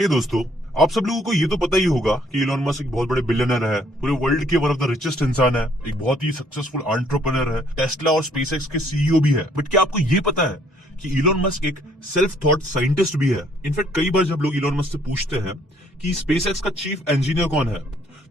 हे दोस्तों, आप सब लोगों को ये तो पता ही होगा कि इलॉन मस्क एक बहुत बड़े बिलियनर है, पूरे वर्ल्ड के वन ऑफ द रिचेस्ट इंसान है, एक बहुत ही सक्सेसफुल एंटरप्रेन्योर है, टेस्ला और स्पेसएक्स के सीईओ भी है। बट क्या आपको ये पता है कि इलॉन मस्क एक सेल्फ थॉट साइंटिस्ट भी है? इनफैक्ट कई बार जब लोग इलॉन मस्क से पूछते हैं कि स्पेसएक्स का चीफ इंजीनियर कौन है,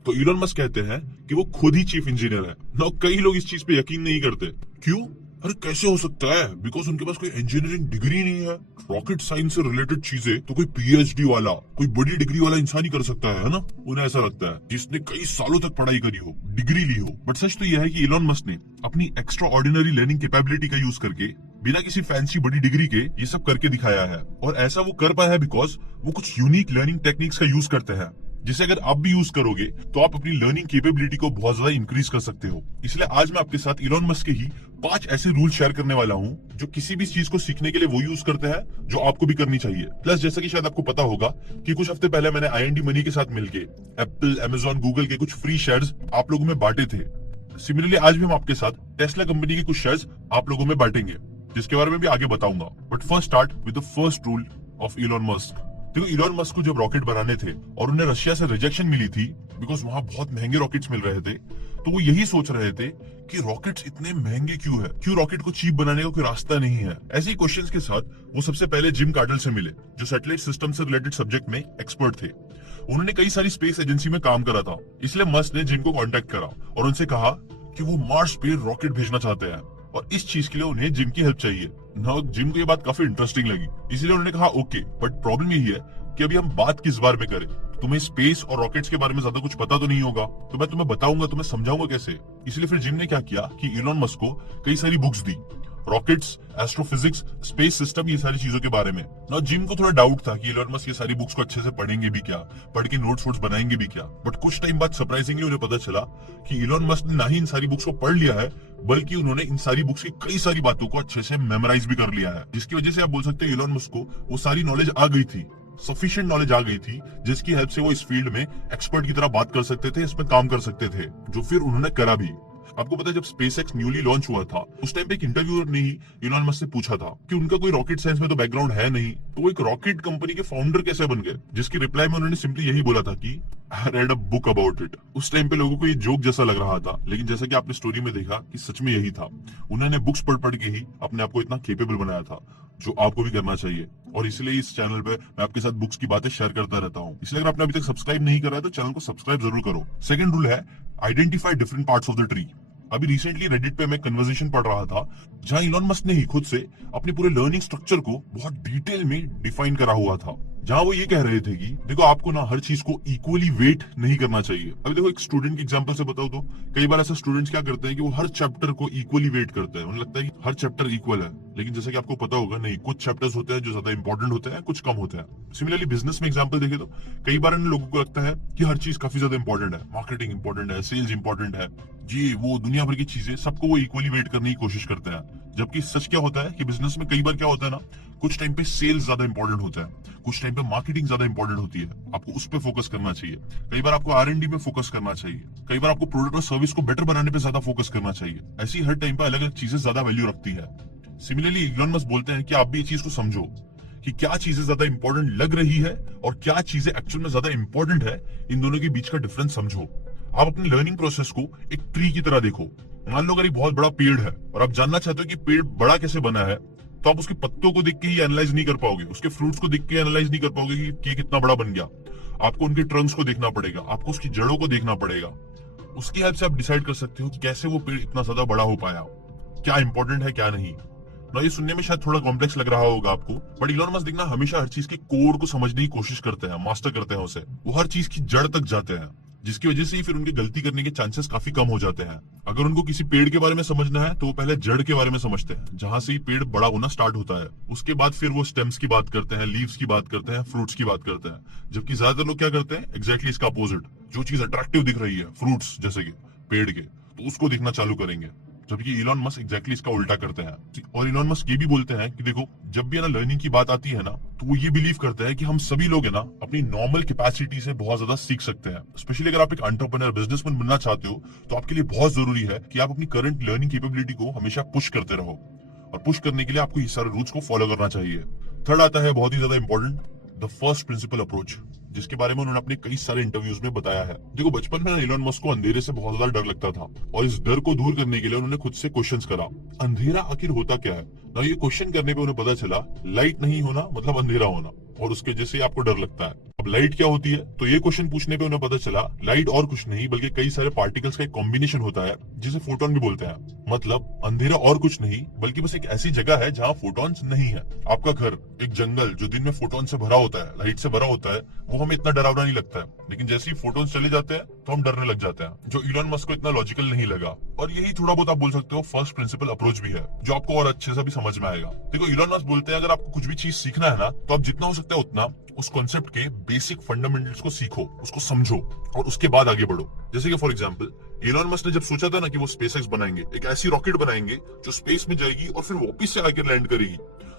तो इलॉन मस्क कहते हैं कि वो खुद ही चीफ इंजीनियर है। ना कई लोग इस चीज पे यकीन नहीं करते। क्यों? अरे कैसे हो सकता है? बिकॉज उनके पास कोई इंजीनियरिंग डिग्री नहीं है। रॉकेट साइंस से रिलेटेड चीजें तो कोई पीएचडी वाला, कोई बड़ी डिग्री वाला इंसान ही कर सकता है ना? उन्हें ऐसा लगता है, जिसने कई सालों तक पढ़ाई करी हो, डिग्री ली हो। बट सच तो यह है कि इलॉन मस्क ने अपनी एक्स्ट्रा ऑर्डिनरी लर्निंग कैपेबिलिटी का यूज करके बिना किसी फैंसी बड़ी डिग्री के ये सब करके दिखाया है। और ऐसा वो कर पाया है बिकॉज वो कुछ यूनिक लर्निंग टेक्निक्स का यूज करते हैं, जिसे अगर आप भी यूज करोगे तो आप अपनी लर्निंग कैपेबिलिटी को बहुत ज्यादा इंक्रीज कर सकते हो। इसलिए आज मैं आपके साथ इलॉन मस्क के ही 5 ऐसे रूल शेयर करने वाला हूं जो किसी भी चीज को सीखने के लिए वो यूज करते हैं जो आपको भी करनी चाहिए। प्लस जैसा कि शायद आपको पता होगा कि कुछ हफ्ते पहले मैंने आईएनडी मनी के साथ मिलके एप्पल, अमेजॉन, गूगल के कुछ फ्री शेयर्स आप लोगों में बांटे थे। सिमिलरली आज भी हम आपके साथ टेस्ला कंपनी के कुछ शेयर्स आप लोगों में बांटेंगे, जिसके बारे में भी आगे बताऊंगा। But first start with the first rule of Elon Musk. देखो, इलॉन मस्क को जब रॉकेट बनाने थे और उन्हें रशिया से रिजेक्शन मिली थी बिकॉज वहां बहुत महंगे रॉकेट्स मिल रहे थे, तो वो यही सोच रहे थे कि रॉकेट्स इतने महंगे क्यों है, क्यों रॉकेट को चीप बनाने का कोई रास्ता नहीं है। ऐसे ही क्वेश्चंस के साथ वो सबसे पहले जिम कार्डेल से मिले, जो सैटेलाइट सिस्टम से रिलेटेड सब्जेक्ट में एक्सपर्ट थे। उन्होंने कई सारी स्पेस एजेंसी में काम करा था, इसलिए मस्क ने जिम को कांटेक्ट करा और उनसे कहा कि वो मार्स पे रॉकेट भेजना चाहते हैं और इस चीज के लिए उन्हें जिम की हेल्प चाहिए ना। जिम को ये बात काफी इंटरेस्टिंग लगी, इसलिए उन्होंने कहा ओके, बट प्रॉब्लम यही है कि अभी हम बात किस बारे में करें। तुम्हें स्पेस और रॉकेट्स के बारे में ज्यादा कुछ पता तो नहीं होगा, तो मैं तुम्हें बताऊंगा, तुम्हें समझाऊंगा कैसे। इसलिए फिर जिम ने क्या किया कि इलॉन मस्क को कई सारी बुक्स दी, रॉकेट्स, एस्ट्रोफिजिक्स, स्पेस सिस्टम, ये सारी चीजों के बारे में ना। जिम को थोड़ा डाउट था कि इलॉन मस्क ये सारी बुक्स को अच्छे से पढ़ेंगे भी क्या, पढ़ के नोट्स वोट्स बनाएंगे भी क्या। बट कुछ टाइम बाद सरप्राइजिंगली उन्हें पता चला कि इलॉन मस्क ने ना ही इन सारी बुक्स को पढ़ लिया है, बल्कि उन्होंने इन सारी बुक्स की कई सारी बातों को अच्छे से मेमोराइज भी कर लिया है, जिसकी वजह से आप बोल सकते हैं इलॉन मस्क को वो सारी नॉलेज आ गई थी, सफिशिएंट नॉलेज आ गई थी, जिसकी हेल्प से वो इस फील्ड में एक्सपर्ट की तरह बात कर सकते थे, इसमें काम कर सकते थे, जो फिर उन्होंने करा भी। आपको पता है जब स्पेसएक्स न्यूली लॉन्च हुआ था, उस टाइम पे एक इंटरव्यूअर ने ही इलॉन मस्क से पूछा था कि उनका कोई रॉकेट साइंस में तो बैकग्राउंड है नहीं, तो वो एक रॉकेट कंपनी के फाउंडर कैसे बन गए, जिसकी रिप्लाई में उन्होंने सिंपली यही बोला था कि I read a book about it. उस टाइम पे लोगों को ये जोक जैसा लग रहा था, लेकिन जैसा कि आपने स्टोरी में देखा कि सच में यही था। उन्होंने बुक्स पढ़ पढ़ के ही अपने आप को इतना केपेबल बनाया था, जो आपको भी करना चाहिए। और इसलिए इस चैनल पे मैं आपके साथ बुक्स की बातें शेयर करता रहता हूँ। इसलिए अगर आपने अभी तक सब्सक्राइब नहीं करा है तो चैनल को सब्सक्राइब जरूर करो। सेकंड रूल है identify different parts of the tree. अभी रिसेंटली रेडिट पे मैं कन्वर्सेशन पढ़ रहा था, जहां इलॉन मस्क ने ही खुद से अपने पूरे लर्निंग स्ट्रक्चर को बहुत डिटेल में डिफाइन करा हुआ था, जहां वो ये कह रहे थे कि देखो, आपको ना हर चीज को इक्वली वेट नहीं करना चाहिए। अभी देखो, एक स्टूडेंट की एग्जांपल से बताओ तो कई बार ऐसे स्टूडेंट्स क्या करते हैं कि वो हर चैप्टर को इक्वली वेट करते हैं, उन्हें लगता है कि हर चैप्टर इक्वल है। लेकिन जैसे कि आपको पता होगा, नहीं, कुछ चैप्टर्स होते हैं जो ज्यादा इंपॉर्टेंट होते हैं, कुछ कम होते हैं। सिमिलरली बिजनेस में एग्जांपल देखें तो कई बार इन लोगों को लगता है कि हर चीज काफी ज्यादा इंपॉर्टेंट है, मार्केटिंग इंपॉर्टेंट है, सेल्स इंपॉर्टेंट है, जी वो दुनिया भर की चीजें, सबको वो इक्वली वेट करने की कोशिश करते हैं। जबकि सच क्या होता है कि बिजनेस में कई बार क्या होता है ना, कुछ टाइम पे सेल्स ज्यादा इंपॉर्टेंट होता है, कुछ टाइम पे मार्केटिंग ज्यादा इंपॉर्टेंट होती है, आपको उस पर फोकस करना चाहिए। कई बार आपको आर&डी में फोकस करना चाहिए, कई बार आपको प्रोडक्ट और सर्विस को बेटर बनाने पे ज्यादा फोकस करना चाहिए। ऐसी हर टाइम पे अलग अलग चीजें ज्यादा वैल्यू रखती है। सिमिलरली इलॉन मस्क बोलते हैं कि आप भी ये चीज को समझो कि क्या चीजें ज्यादा इंपॉर्टेंट लग रही है और क्या चीजें एक्चुअल में ज्यादा इंपॉर्टेंट है, इन दोनों के बीच का डिफरेंस समझो। आप अपनी लर्निंग प्रोसेस को एक ट्री की तरह देखो। मान लो अगर एक बहुत बड़ा पेड़ है और आप जानना चाहते हो कि पेड़ बड़ा कैसे बना है, तो आप उसके पत्तों को देख के ही एनालाइज नहीं कर पाओगे, उसके फ्रूट्स को देख के एनालाइज नहीं कर पाओगे कि ये कितना बड़ा बन गया। आपको उनके ट्रंक्स को देखना पड़ेगा, आपको उसकी जड़ों को देखना पड़ेगा। उसकी हेल्प से आप डिसाइड कर सकते हो कि कैसे वो पेड़ इतना ज्यादा बड़ा हो पाया, क्या इंपॉर्टेंट है क्या नहीं ना। ये सुनने में शायद थोड़ा कॉम्प्लेक्स लग रहा होगा आपको, बट इलॉन मस्क देखना हमेशा हर चीज के कोर को समझने की कोशिश करते हैं, मास्टर करते हैं उसे। वो हर चीज की जड़ तक जाते हैं, जिसकी वजह से ही फिर उनके गलती करने के चांसेस काफी कम हो जाते हैं। अगर उनको किसी पेड़ के बारे में समझना है तो वो पहले जड़ के बारे में समझते हैं, जहां से ही पेड़ बड़ा होना स्टार्ट होता है। उसके बाद फिर वो स्टेम्स की बात करते हैं, लीव्स की बात करते हैं, फ्रूट्स की बात करते हैं। जबकि ज्यादातर लोग क्या करते हैं, एग्जैक्टली इसका अपोजिट। जो चीज अट्रैक्टिव दिख रही है, फ्रूट्स जैसे कि पेड़ के, तो उसको दिखना चालू करेंगे। जबकि इलॉन मस्क एग्जैक्टली इसका उल्टा करते हैं। और इलॉन मस्क ये भी बोलते हैं कि देखो, जब भी है ना लर्निंग की बात आती है ना, तो वो ये बिलीव करते हैं कि हम सभी लोग है ना अपनी नॉर्मल कैपेसिटी से बहुत ज्यादा सीख सकते हैं। स्पेशली अगर आप एक एंटरप्रेन्योर, बिजनेसमैन बनना चाहते हो, तो आपके लिए बहुत जरूरी है कि आप अपनी करंट लर्निंग कैपेबिलिटी को हमेशा पुश करते रहो। और पुश करने के लिए आपको ये सारे रूल्स को फॉलो करना चाहिए। थर्ड आता है बहुत ही ज्यादा important, the first principle approach, जिसके बारे में उन्होंने अपने कई सारे इंटरव्यूज में बताया है। देखो बचपन में इलॉन मस्क को अंधेरे से बहुत ज्यादा डर लगता था और इस डर को दूर करने के लिए उन्होंने खुद से क्वेश्चंस करा, अंधेरा आखिर होता क्या है ना। ये क्वेश्चन करने पे उन्हें पता चला लाइट नहीं होना मतलब अंधेरा होना, और उसके वजह से आपको डर लगता है। अब लाइट क्या होती है, तो ये क्वेश्चन पूछने पे उन्हें पता चला लाइट और कुछ नहीं बल्कि कई सारे पार्टिकल्स का एक कॉम्बिनेशन होता है जिसे फोटोन भी बोलते हैं। मतलब अंधेरा और कुछ नहीं बल्कि बस एक ऐसी जगह है जहाँ फोटॉन्स नहीं है। आपका घर, एक जंगल जो दिन में फोटोन से भरा होता है, लाइट से भरा होता है, वो हमें इतना डरावना नहीं लगता है, लेकिन जैसे ही फोटोन्स चले जाते हैं तो हम डरने लग जाते हैं, जो इलॉन मस्क को इतना लॉजिकल नहीं लगा। और यही थोड़ा बहुत आप बोल सकते हो फर्स्ट प्रिंसिपल अप्रोच भी है, जो आपको और अच्छे से भी समझ में आएगा। देखो इलॉन मस्क बोलते हैं अगर आपको कुछ भी चीज सीखना है ना, तो आप जितना हो सकता है उतना उस कॉन्सेप्ट के बेसिक फंडामेंटल्स को सीखो, उसको समझो और उसके बाद आगे बढ़ो। जैसे कि फॉर एग्जांपल इलॉन मस्क ने जब सोचा था ना कि वो स्पेसएक्स बनाएंगे, एक ऐसी रॉकेट बनाएंगे जो स्पेस में जाएगी और फिर वापस से आके लैंड करेगी,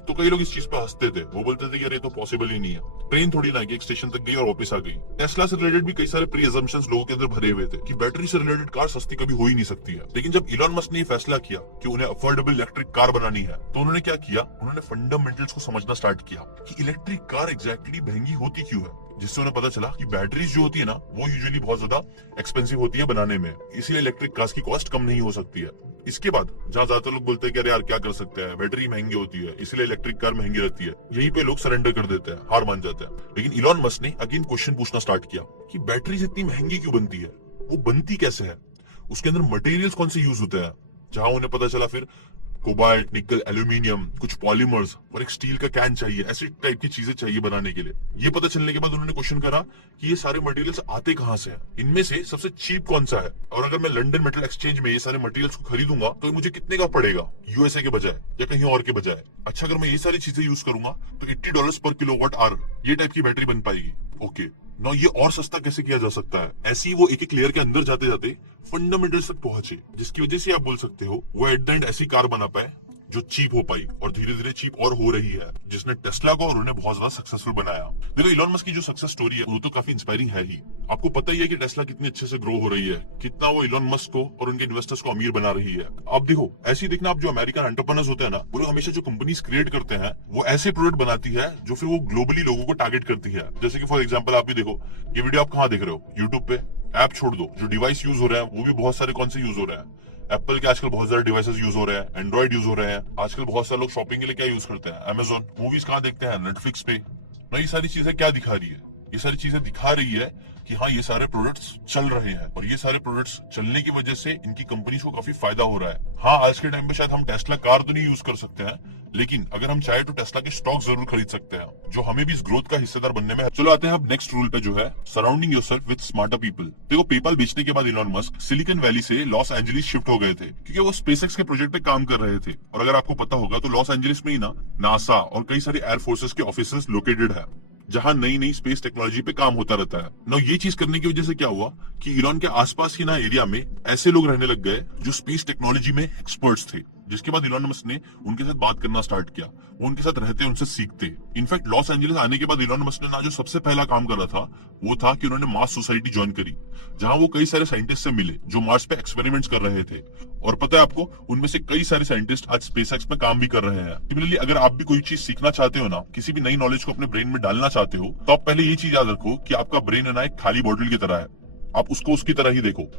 तो कई लोग इस चीज पे हंसते थे। वो बोलते थे कि यार ये तो पॉसिबल ही नहीं है, ट्रेन थोड़ी ना कि एक स्टेशन तक गई और वापस आ गई। टेस्ला से रिलेटेड भी कई सारे प्री अजम्पशंस लोगों के अंदर भरे हुए थे कि बैटरी से रिलेटेड कार सस्ती कभी हो ही नहीं सकती है। लेकिन जब इलॉन मस्क ने ये फैसला किया कि उन्हें अफोर्डेबल इलेक्ट्रिक कार बनानी है, तो उन्होंने क्या किया, उन्होंने फंडामेंटल्स को समझना स्टार्ट किया कि इलेक्ट्रिक कार एग्जैक्टली महंगी होती क्यों है, जिससे उन्हें पता चला कि बैटरीज जो होती है ना वो यूजुअली बहुत ज्यादा एक्सपेंसिव होती है बनाने में, इसलिए इलेक्ट्रिक कार्स की कॉस्ट कम नहीं हो सकती है। इसके बाद जहाँ ज्यादातर लोग बोलते हैं कि अरे यार क्या कर सकते हैं, बैटरी महंगी होती है इसलिए इलेक्ट्रिक कार महंगी रहती है, यहीं पे लोग सरेंडर कर देते हैं, हार मान जाते हैं। लेकिन इलॉन मस्क ने अगेन क्वेश्चन पूछना स्टार्ट किया कि बैटरीज इतनी महंगी क्यों बनती है, वो बनती कैसे है, उसके अंदर मटेरियल्स कौन से यूज होते हैं। जहां उन्हें पता चला फिर कोबाल्ट, निकल, एल्यूमिनियम, कुछ पॉलीमर्स और एक स्टील का कैन चाहिए, ऐसी टाइप की चीजें चाहिए बनाने के लिए। ये पता चलने के बाद उन्होंने क्वेश्चन करा कि ये सारे मटेरियल्स आते कहां से हैं, इनमें से सबसे चीप कौन सा है, और अगर मैं लंदन मेटल एक्सचेंज में ये सारे मटेरियल्स को खरीदूंगा तो मुझे कितने का पड़ेगा, यूएसए के बजाय या कहीं और के बजाय। अच्छा अगर मैं ये सारी चीजें यूज करूंगा तो $80 पर किलोवाट आवर ये टाइप की बैटरी बन पाएगी। ओके ना, ये और सस्ता कैसे किया जा सकता है। ऐसे ही वो एक एक लेयर के अंदर जाते जाते फंडामेंटल्स तक पहुंचे, जिसकी वजह से आप बोल सकते हो वो एट द एंड ऐसी कार बना पाए जो चीप हो पाई, और धीरे धीरे चीप और हो रही है, जिसने टेस्ला को और उन्हें बहुत ज्यादा सक्सेसफुल बनाया। देखो इलॉन मस्क की जो सक्सेस स्टोरी है वो तो काफी इंस्पायरिंग है ही। आपको पता ही है कि टेस्ला कितनी अच्छे से ग्रो हो रही है, कितना वो इलॉन मस्क को और उनके इन्वेस्टर्स को अमीर बना रही है। आप देखो ऐसे ही देखना, आप जो अमेरिकन एंटरप्रेन्योर्स होते हैं ना, वो लोग हमेशा जो कंपनीज क्रिएट करते हैं वो ऐसे प्रोडक्ट बनाती है जो फिर वो ग्लोबली लोगों को टारगेट करती है। जैसे कि फॉर एग्जाम्पल आप भी देखो, ये वीडियो आप कहाँ देख रहे हो, यूट्यूब पे। ऐप छोड़ दो, जो डिवाइस यूज हो रहे हैं वो भी बहुत सारे कौन से यूज हो रहे हैं, एप्पल के आजकल बहुत सारे डिवाइसेस यूज हो रहे हैं, एंड्रॉइड यूज हो रहे हैं। आजकल बहुत सारे लोग शॉपिंग के लिए क्या यूज करते हैं, अमेजोन। मूवीज कहाँ देखते हैं, नेटफ्लिक्स पे ना। ये सारी चीजें क्या दिखा रही है, ये सारी चीजें दिखा रही है कि हाँ ये सारे प्रोडक्ट्स चल रहे हैं, और ये सारे प्रोडक्ट्स चलने की वजह से इनकी कंपनीज को काफी फायदा हो रहा है। हाँ आज के टाइम पे शायद हम टेस्ला कार तो नहीं यूज कर सकते हैं, लेकिन अगर हम चाहे तो टेस्ला के स्टॉक जरूर खरीद सकते हैं, जो हमें भी इस ग्रोथ का हिस्सेदार बनने में। चलो आते हैं अब नेक्स्ट रूल पे, जो है surrounding yourself with smarter people. देखो पेपाल बेचने के बाद इलॉन मस्क सिलिकॉन वैली से लॉस एंजलिस शिफ्ट हो गए थे, क्योंकि वो स्पेसएक्स के प्रोजेक्ट पे काम कर रहे थे। और अगर आपको पता होगा तो लॉस एंजलिस में ही ना नासा और कई सारे एयर फोर्सेस के ऑफिस लोकेटेड है, जहां नई नई स्पेस टेक्नोलॉजी पे काम होता रहता है ना। ये चीज करने की वजह से क्या हुआ कि इलॉन के आसपास ही ना एरिया में ऐसे लोग रहने लग गए जो स्पेस टेक्नोलॉजी में एक्सपर्ट्स थे, जिसके बाद इलॉन मस्क ने उनके साथ बात करना स्टार्ट किया, वो उनके साथ रहते, उनसे सीखते। इनफैक्ट लॉस एंजलिस आने के बाद इलॉन मस्क ने ना जो सबसे पहला काम करा था वो था कि उन्होंने मार्स सोसाइटी ज्वाइन करी, जहां वो कई सारे साइंटिस्ट से मिले जो मार्स पे एक्सपेरिमेंट्स कर रहे थे। और पता है आपको, उनमें से कई सारे साइंटिस्ट आज स्पेसएक्स में काम भी कर रहे हैं। सिमिलरली अगर आप भी कोई चीज सीखना चाहते हो ना, किसी भी नई नॉलेज को अपने ब्रेन में डालना चाहते हो, तो आप पहले ये चीज याद रखो कि आपका ब्रेन है ना एक खाली बॉटल की तरह है। आप उसको उसकी तरह ही देखो,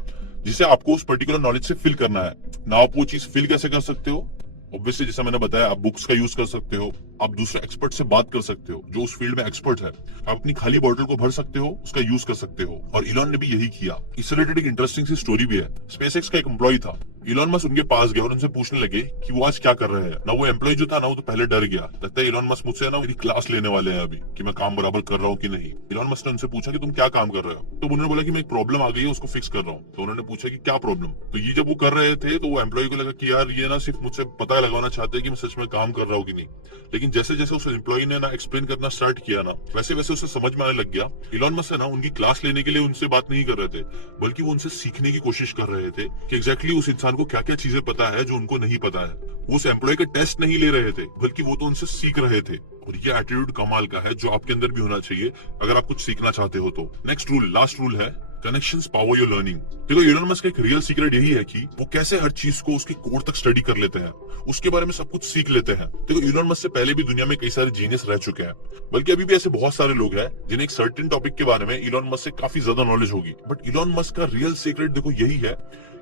जिसे आपको उस पर्टिकुलर नॉलेज से फिल करना है ना। आप वो चीज फिल कैसे कर सकते हो, ऑब्वियसली जैसा मैंने बताया, आप बुक्स का यूज कर सकते हो, आप दूसरे एक्सपर्ट से बात कर सकते हो जो उस फील्ड में एक्सपर्ट है, आप अपनी खाली बॉटल को भर सकते हो, उसका यूज कर सकते हो। और इलॉन ने भी यही किया। इससे रिलेटेड एक इंटरेस्टिंग सी स्टोरी भी है। स्पेसएक्स का एक एम्प्लॉय था, इलॉन मस्क उनके पास गया और उनसे पूछने लगे कि वो आज क्या कर रहे हैं ना। वो एम्प्लॉय जो था ना, वो तो पहले डर गया, लगता है इलॉन मस्क मुझसे ना मेरी क्लास लेने वाले हैं अभी, कि मैं काम बराबर कर रहा हूँ कि नहीं। इलॉन मस्क ने उनसे पूछा कि तुम क्या काम कर रहे हो, तो उन्होंने बोला कि मैं एक प्रॉब्लम आ गई है उसको फिक्स कर रहा हूँ। तो उन्होंने पूछा कि क्या प्रॉब्लम। तो ये जब वो कर रहे थे तो वो एम्प्लॉय को लगा कि यार ये ना सिर्फ मुझसे पता लगाना चाहते हैं कि मैं सच में काम कर रहा हूँ कि नहीं। लेकिन जैसे जैसे उस एम्प्लॉय ने ना एक्सप्लेन करना स्टार्ट किया ना, वैसे वैसे उसे समझ में आने लग गया इलॉन मस्क है ना उनकी क्लास लेने के लिए उनसे बात नहीं कर रहे थे, बल्कि वो उनसे सीखने की कोशिश कर रहे थे कि एग्जैक्टली उस इंसान को क्या क्या चीजें पता है जो उनको नहीं पता है। वो उस एम्प्लॉय का टेस्ट नहीं ले रहे थे, बल्कि वो तो उनसे सीख रहे थे। और ये एटीट्यूड कमाल का है, जो आपके अंदर भी होना चाहिए अगर आप कुछ सीखना चाहते हो तो। नेक्स्ट रूल, लास्ट रूल है कनेक्शंस पावर योर लर्निंग। देखो इलोन मस्क का एक रियल सीक्रेट यही है कि वो कैसे हर चीज को उसके कोर तक स्टडी कर लेते हैं, उसके बारे में सब कुछ सीख लेते हैं। देखो इलोन मस्क से पहले भी दुनिया में कई सारे जीनियस रह चुके हैं, बल्कि अभी भी ऐसे बहुत सारे लोग हैं जिन्हें एक सर्टेन टॉपिक के बारे में इलोन मस्क से काफी ज्यादा नॉलेज होगी। बट इलोन मस्क का रियल सीक्रेट देखो यही है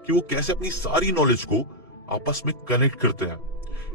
कि वो कैसे अपनी सारी नॉलेज को आपस में कनेक्ट करते हैं।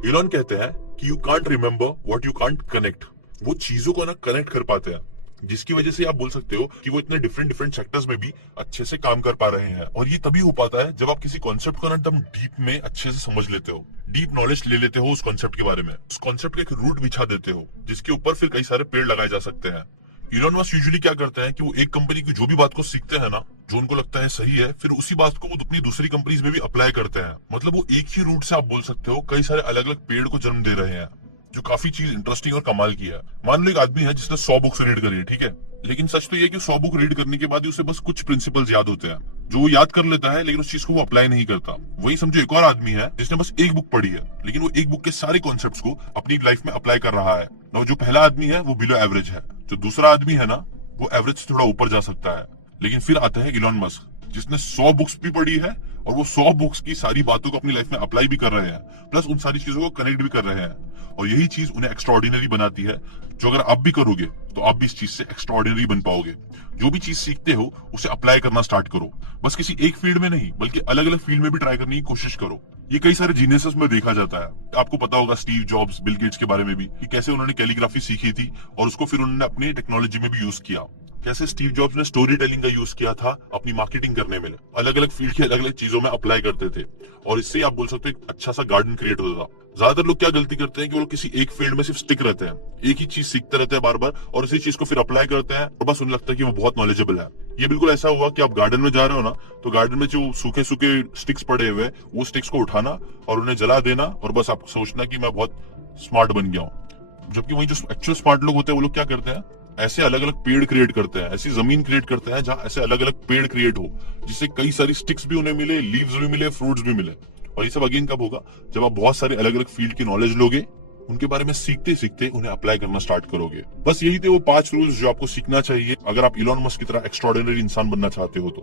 इलोन कहते हैं कि you can't remember what you can't connect. वो चीजों को ना कनेक्ट कर पाते हैं, जिसकी वजह से आप बोल सकते हो कि वो इतने डिफरेंट डिफरेंट सेक्टर्स में भी अच्छे से काम कर पा रहे हैं। और ये तभी हो पाता है जब आप किसी कॉन्सेप्ट को ना एकदम डीप में अच्छे से समझ लेते हो, डीप नॉलेज ले लेते हो उस कॉन्सेप्ट के बारे में, उस कॉन्सेप्ट का एक रूट बिछा देते हो जिसके ऊपर फिर कई सारे पेड़ लगाए जा सकते हैं। इलोन मस्क यूजुअली क्या करते हैं कि वो एक कंपनी की जो भी बात को सीखते हैं ना, जो उनको लगता है सही है, फिर उसी बात को वो अपनी दूसरी कंपनीज में भी अप्लाई करते हैं। मतलब वो एक ही रूट से आप बोल सकते हो कई सारे अलग अलग पेड़ को जन्म दे रहे हैं, जो काफी चीज इंटरेस्टिंग और कमाल की है। मान लो एक आदमी है जिसने 100 बुक्स रीड करी है, ठीक है, लेकिन सच तो ये कि 100 बुक रीड करने के बाद ही उसे बस कुछ प्रिंसिपल्स याद होते हैं, जो वो याद कर लेता है, लेकिन उस चीज को वो अप्लाई नहीं करता। वही समझो एक और आदमी है जिसने बस एक बुक पढ़ी है, लेकिन वो एक बुक के सारे कॉन्सेप्ट्स को अपनी लाइफ में अप्लाई कर रहा है। ना जो पहला आदमी है वो बिलो एवरेज है, जो दूसरा आदमी है ना वो एवरेज से थोड़ा ऊपर जा सकता है। लेकिन फिर आता है इलोन मस्क, जिसने 100 बुक्स भी पढ़ी है और वो 100 बुक्स की सारी बातों को अपनी लाइफ में अप्लाई भी कर रहे हैं, प्लस उन सारी चीजों को कनेक्ट भी कर रहे हैं। और यही चीज उन्हें एक्स्ट्राऑर्डिनरी बनाती है, जो अगर आप भी करोगे तो आप भी इस चीज से एक्स्ट्राऑर्डिनरी बन पाओगे। जो भी चीज सीखते हो उसे अप्लाई करना स्टार्ट करो, बस किसी एक फील्ड में नहीं बल्कि अलग अलग फील्ड में भी ट्राई करने की कोशिश करो। ये कई सारे जीनियसेस में देखा जाता है। आपको पता होगा स्टीव जॉब्स, बिल गेट्स के बारे में भी, कि कैसे उन्होंने कैलीग्राफी सीखी थी और उसको फिर उन्होंने अपनी टेक्नोलॉजी में भी यूज किया। कैसे स्टीव जॉब्स ने स्टोरी टेलिंग का यूज किया था अपनी मार्केटिंग करने में, अलग अलग फील्ड की अलग अलग चीजों में अप्लाई करते थे, और इससे आप बोल सकते हो एक अच्छा सा गार्डन क्रिएट होता था। ज्यादातर लोग क्या गलती करते हैं कि वो लोग किसी एक फील्ड में सिर्फ स्टिक रहते हैं, एक ही चीज सीखते रहते हैं बार बार, और इसी चीज को फिर अप्लाई करते हैं और बस उन्हें लगता है कि वो बहुत नॉलेजेबल है। ये बिल्कुल ऐसा हुआ कि आप गार्डन में जा रहे हो ना, तो गार्डन में जो सूखे सूखे स्टिक्स पड़े हुए वो स्टिक्स को उठाना और उन्हें जला देना, और बस आपको सोचना कि मैं बहुत स्मार्ट बन गया हूँ। जबकि वही जो एक्चुअल स्मार्ट लोग होते हैं वो लोग क्या करते हैं, ऐसे अलग अलग पेड़ क्रिएट करते हैं, ऐसी जमीन क्रिएट करते हैं जहां ऐसे अलग अलग पेड़ क्रिएट हो, जिससे कई सारी स्टिक्स भी उन्हें मिले, लीव्स भी मिले, फ्रूट्स भी मिले। और ये सब अगेन कब होगा, जब आप बहुत सारे अलग अलग फील्ड की नॉलेज लोगे, उनके बारे में सीखते सीखते उन्हें अप्लाई करना स्टार्ट करोगे। बस यही थे वो 5 रूल्स जो आपको सीखना चाहिए अगर आप इलोन मस्क की तरह एक्स्ट्राऑर्डिनरी इंसान बनना चाहते हो तो।